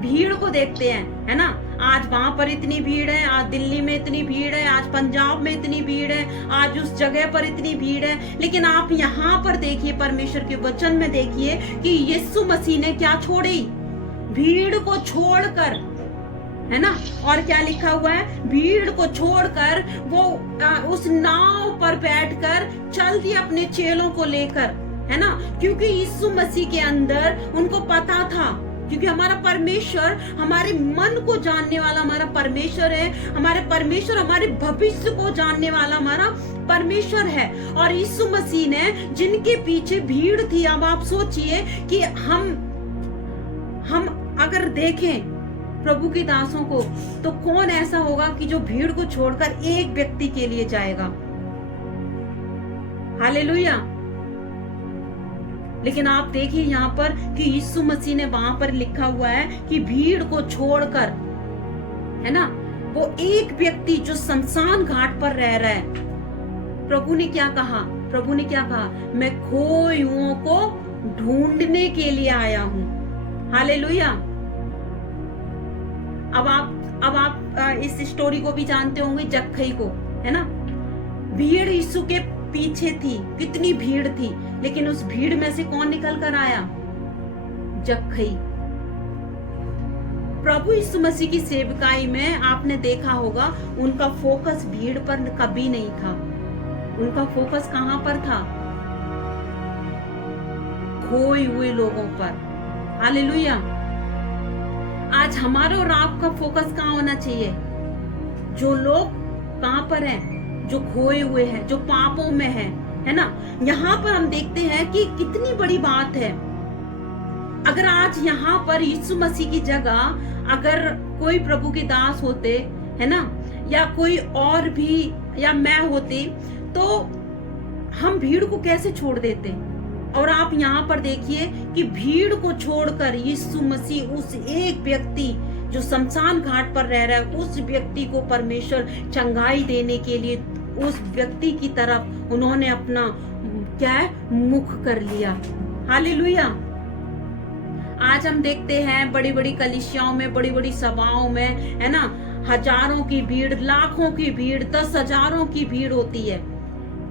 भीड़ को देखते हैं, है ना। आज वहां पर इतनी भीड़ है, आज दिल्ली में इतनी भीड़ है, आज पंजाब में इतनी भीड़ है, आज उस जगह पर इतनी भीड़ है। लेकिन आप यहाँ पर देखिए, परमेश्वर के वचन में देखिए कि यीशु मसीह ने क्या छोड़ी, भीड़ को छोड़कर, है ना। और क्या लिखा हुआ है, भीड़ को छोड़कर वो उस नाव पर बैठकर चल दिए अपने चेलों को लेकर, है ना। क्योंकि यीशु मसीह के अंदर उनको पता था, क्योंकि हमारा परमेश्वर हमारे मन को जानने वाला हमारा परमेश्वर है, हमारे परमेश्वर हमारे भविष्य को जानने वाला हमारा परमेश्वर है। और यीशु मसीह ने जिनके पीछे भीड़ थी, अब आप सोचिए कि हम अगर देखें प्रभु के दासों को, तो कौन ऐसा होगा कि जो भीड़ को छोड़कर एक व्यक्ति के लिए जाएगा। हालेलुया। लेकिन आप देखिए यहाँ पर कि यीशु मसीह ने वहां पर लिखा हुआ है कि भीड़ को छोड़कर, है ना, वो एक व्यक्ति जो शमशान घाट पर रह रहा है, प्रभु ने क्या कहा? प्रभु ने क्या कहा? मैं खोए हुओं को ढूंढने के लिए आया हूं। हालेलुया। अब आप इस स्टोरी को भी जानते होंगे, जक्खई को, है ना। भीड़ यीशु के पीछे थी, कितनी भीड़ थी, लेकिन उस भीड़ में से कौन निकल कर आया? जक्खई। प्रभु यीशु मसीह की सेवकाई में आपने देखा होगा, उनका फोकस भीड़ पर कभी नहीं था। उनका फोकस कहां पर था? खोए हुए लोगों पर। हालेलुया। आज हमारा और आपका फोकस कहां होना चाहिए? जो लोग कहां पर हैं? जो खोए हुए हैं, जो पापों में हैं, है ना। यहाँ पर हम देखते हैं कि कितनी बड़ी बात है। अगर आज यहाँ पर यीशु मसीह की जगह अगर कोई प्रभु के दास होते, है ना, या कोई और भी, या मैं होती, तो हम भीड़ को कैसे छोड़ देते? और आप यहाँ पर देखिए कि भीड़ को छोड़कर यीशु मसीह उस एक व्यक्ति जो शमशान घाट पर रह रहा है, उस व्यक्ति को परमेश्वर चंगाई देने के लिए उस व्यक्ति की तरफ उन्होंने अपना क्या है, मुख कर लिया। हालेलुया। आज हम देखते हैं बड़ी बड़ी कलीसियाओं में, बड़ी बड़ी सभाओं में, है ना, हजारों की भीड़, लाखों की भीड़, 10,000 की भीड़ होती है।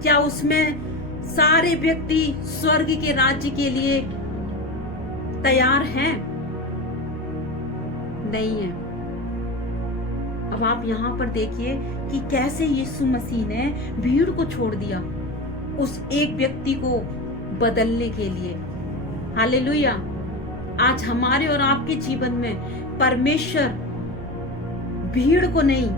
क्या उसमें सारे व्यक्ति स्वर्ग के राज्य के लिए तैयार हैं? नहीं है। अब आप यहाँ पर देखिए कि कैसे यीशु मसीह ने भीड़ को छोड़ दिया उस एक व्यक्ति को बदलने के लिए। हालेलुया। आज हमारे और आपके जीवन में परमेश्वर भीड़ को नहीं,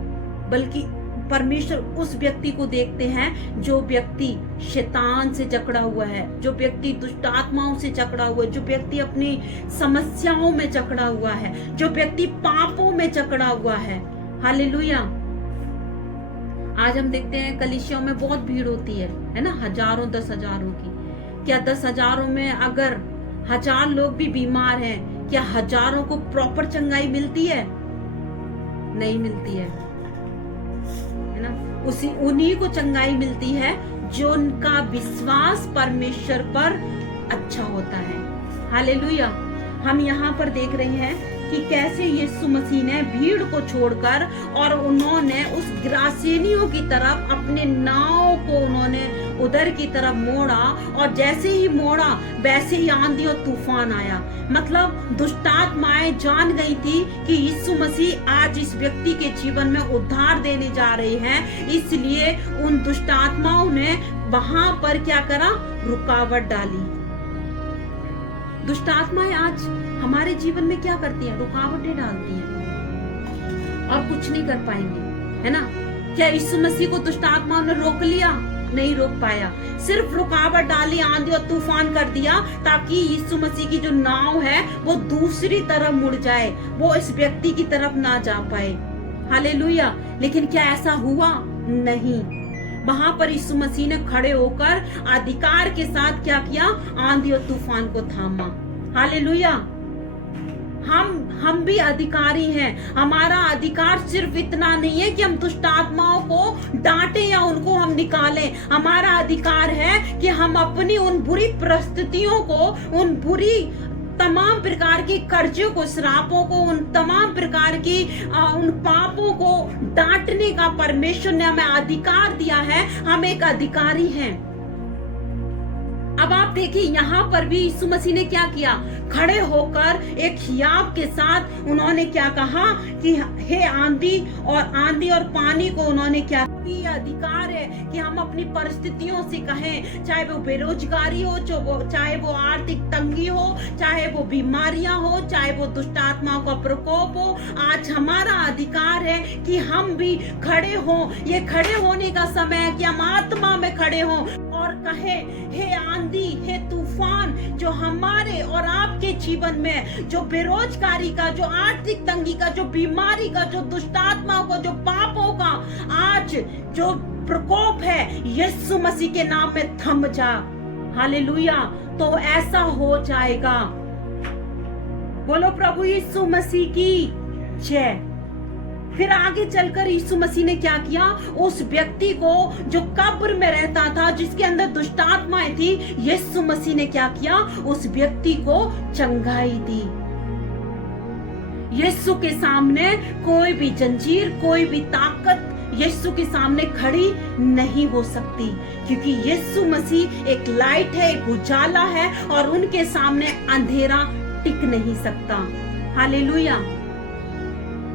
बल्कि परमेश्वर उस व्यक्ति को देखते हैं जो व्यक्ति शैतान से जकड़ा हुआ है, जो व्यक्ति दुष्ट आत्माओं से जकड़ा हुआ है, जो व्यक्ति अपनी समस्याओं में जकड़ा हुआ है, जो व्यक्ति पापों में जकड़ा हुआ है। हालेलुया। आज हम देखते हैं कलीसियाओं में बहुत भीड़ होती है ना, हजारों 10,000 की। क्या 10,000 में अगर 1000 लोग भी बीमार हैं, क्या हजारों को प्रॉपर चंगाई मिलती है? नहीं मिलती है ना। उन्हीं को चंगाई मिलती है जो उनका विश्वास परमेश्वर पर अच्छा होता है। हालेलुया। हम यहाँ पर देख रहे हैं कि कैसे यीशु मसीह ने भीड़ को छोड़कर और उन्होंने उस ग्रासेनियों की तरफ अपने नाव को उन्होंने उधर की तरफ मोड़ा, और जैसे ही मोड़ा वैसे ही आंधी और तूफान आया। मतलब दुष्टात्माएं जान गई थी कि यीशु मसीह आज इस व्यक्ति के जीवन में उद्धार देने जा रहे हैं, इसलिए उन दुष्टात्माओं ने वहां पर क्या करा? रुकावट डाली। दुष्टात्माएं आज हमारे जीवन में क्या करती हैं? रुकावटें डालती हैं और कुछ नहीं कर पाएंगे, है ना। क्या यीशु मसीह को दुष्टात्माओं ने रोक लिया? नहीं रोक पाया। सिर्फ रुकावट डाली, आंधी और तूफान कर दिया, ताकि यीशु मसीह की जो नाव है वो दूसरी तरफ मुड़ जाए, वो इस व्यक्ति की तरफ ना जा पाए। हालेलुया। लेकिन क्या ऐसा हुआ? नहीं। वहां पर यीशु मसीह ने खड़े होकर अधिकार के साथ क्या किया? आंधी और तूफान को थामा। हालेलुया। हम भी अधिकारी हैं। हमारा अधिकार सिर्फ इतना नहीं है कि हम दुष्ट आत्माओं को डांटे या उनको हम निकालें। हमारा अधिकार है कि हम अपनी उन बुरी परिस्थितियों को, उन बुरी तमाम प्रकार के कर्जों को, श्रापों को, उन तमाम प्रकार की उन पापों को डांटने का परमेश्वर ने हमें अधिकार दिया है। हम एक अधिकारी हैं। अब आप देखिए यहाँ पर भी यीशु मसीह ने क्या किया? खड़े होकर एक हियाव के साथ उन्होंने क्या कहा कि हे आंधी और पानी को उन्होंने क्या, ये अधिकार है कि हम अपनी परिस्थितियों से कहें, चाहे वो बेरोजगारी हो, चाहे वो आर्थिक तंगी हो, चाहे वो बीमारियां हो, चाहे वो दुष्ट आत्माओं का प्रकोप हो। आज हमारा अधिकार है कि हम भी खड़े हों। ये खड़े होने का समय है कि हम आत्मा में खड़े हों और कहें, हे आंधी, हे तूफान, जो हमारे और आपके जीवन में जो बेरोजगारी का, जो आर्थिक तंगी का, जो बीमारी का, जो दुष्ट आत्माओं का, जो पापों का आज जो प्रकोप है, यीशु मसीह के नाम में थम जा। हालेलुया। तो ऐसा हो जाएगा। बोलो प्रभु यीशु मसीह की जय। फिर आगे चलकर यीशु मसीह ने क्या किया, उस व्यक्ति को जो कब्र में रहता था, जिसके अंदर दुष्ट आत्माएं थी, यीशु मसीह ने क्या किया, उस व्यक्ति को चंगाई दी। यीशु के सामने कोई भी जंजीर, कोई भी ताकत यीशु के सामने खड़ी नहीं हो सकती, क्योंकि यीशु मसीह एक लाइट है, एक उजाला है, और उनके सामने अंधेरा टिक नहीं सकता। हालेलुया।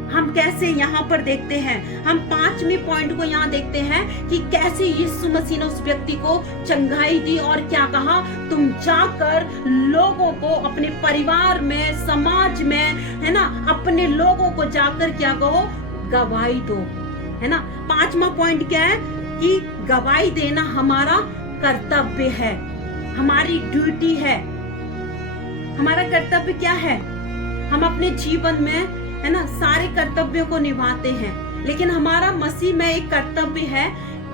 हम कैसे यहाँ पर देखते हैं, हम 5वें पॉइंट को यहाँ देखते हैं कि कैसे यीशु मसीह ने उस व्यक्ति को चंगाई दी और क्या कहा, तुम जाकर लोगों को अपने परिवार में, समाज में, है ना, अपने लोगों को जाकर क्या कहो, गवाही दो, है ना। 5वां पॉइंट क्या है कि गवाही देना हमारा कर्तव्य है, हमारी ड्यूटी है। हमारा कर्तव्य क्या है, हम अपने जीवन में, है ना, सारे कर्तव्यों को निभाते हैं, लेकिन हमारा मसीह में एक कर्तव्य है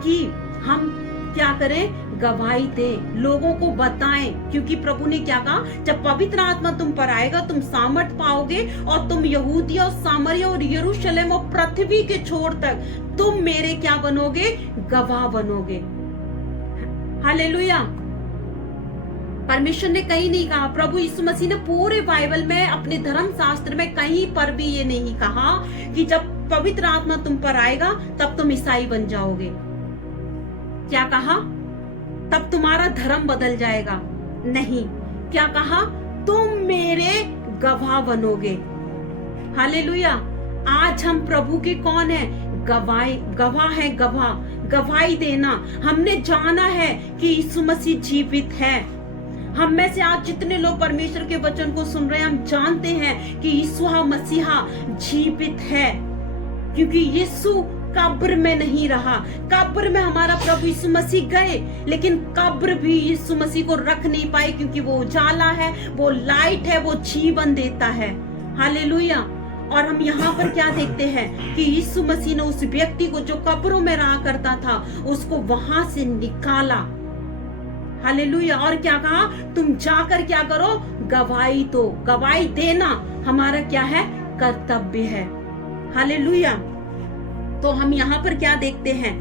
कि हम क्या करें, गवाही दें, लोगों को बताएं, क्योंकि प्रभु ने क्या कहा, जब पवित्र आत्मा तुम पर आएगा तुम सामर्थ पाओगे और तुम यहूदिया और सामरिया और यरूशलेम और पृथ्वी के छोर तक तुम मेरे क्या बनोगे, गवाह बनोगे। हालेलुया। परमेश्वर ने कहीं नहीं कहा, प्रभु यीशु मसीह ने पूरे बाइबल में, अपने धर्म शास्त्र में कहीं पर भी ये नहीं कहा कि जब पवित्र आत्मा तुम पर आएगा तब तुम ईसाई बन जाओगे। क्या कहा, तब तुम्हारा धर्म बदल जाएगा? नहीं। क्या कहा, तुम मेरे गवाह बनोगे। हालेलुया। आज हम प्रभु के कौन है, गवाह है, गवाही देना। हमने जाना है कि यीशु मसीह जीवित है। हम में से आज जितने लोग परमेश्वर के वचन को सुन रहे हैं, हम जानते हैं कि यीशु मसीहा जीवित है, क्योंकि यीशु कब्र में नहीं रहा। कब्र में हमारा प्रभु यीशु मसीह गए, लेकिन कब्र भी यीशु मसीह को रख नहीं पाए, क्योंकि वो उजाला है, वो लाइट है, वो जीवन देता है। हालेलुया। और हम यहाँ पर क्या देखते हैं कि यीशु मसीह ने उस व्यक्ति को जो कब्रों में रहा करता था, उसको वहां से निकाला। हालेलुया। और क्या कहा, तुम जाकर क्या करो, गवाही दो। गवाही देना हमारा क्या है, कर्तव्य है। हालेलुया। तो हम यहाँ पर क्या देखते हैं,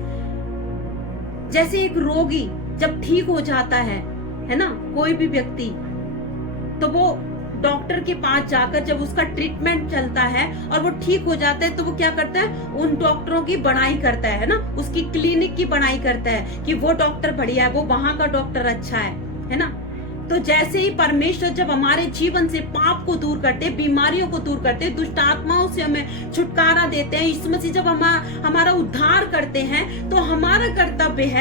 जैसे एक रोगी जब ठीक हो जाता है ना, कोई भी व्यक्ति, तो वो डॉक्टर के पास जाकर जब उसका ट्रीटमेंट चलता है और वो ठीक हो जाता है, तो वो क्या करता है, उन डॉक्टरों की बड़ाई करता है ना, उसकी क्लिनिक की बड़ाई करता है कि वो डॉक्टर बढ़िया है, वो वहां का डॉक्टर अच्छा है ना। तो जैसे ही परमेश्वर जब हमारे जीवन से पाप को दूर करते, बीमारियों को दूर करते, दुष्ट आत्माओं से हमें छुटकारा देते हैं, यीशु मसीह जब हमारा उद्धार करते हैं, तो हमारा कर्तव्य है